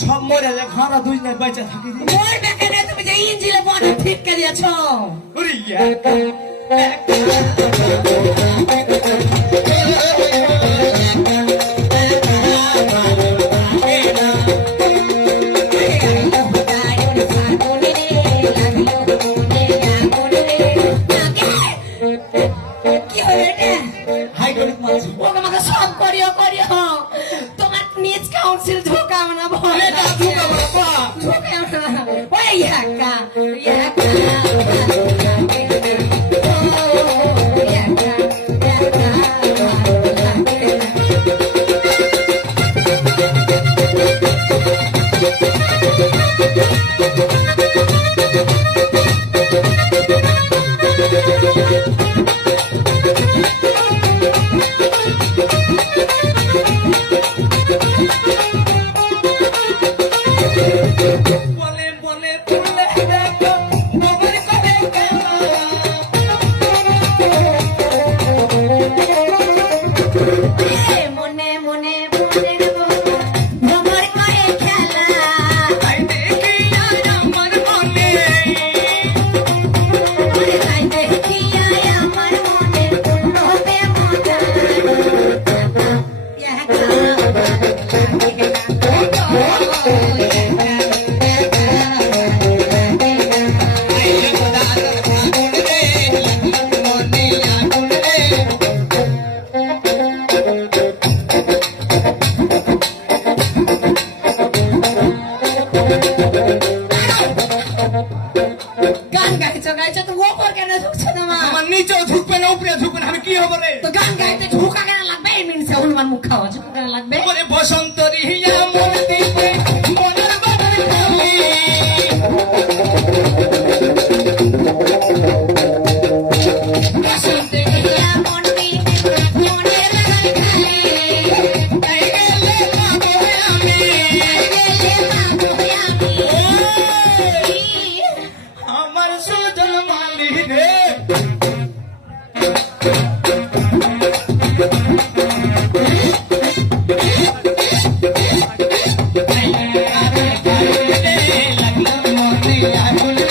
সব মরে যায় খারা দুই না বেঁচে থাকি মরবে কেন তুমি যে ইঞ্জিলে বড় ঠিক করে দিয়েছো ওরে কি হবে এটা হাইড্রোলিক মাছ ওকে আমাকে সব করিও করিও তোমার নিজ কাউন্সিল ধোকা না ভয় এটা ধোকা বাবা ধোকা না ওই ইয়াকা ইয়াকা বসন্ত রিয়া মন দিবে মনের বাবার খালি বসন্ত রিয়া মন দিবে মনের বাবার খালি তাই গেলে পাবো আমি আমার সুজন মালি রে Yeah.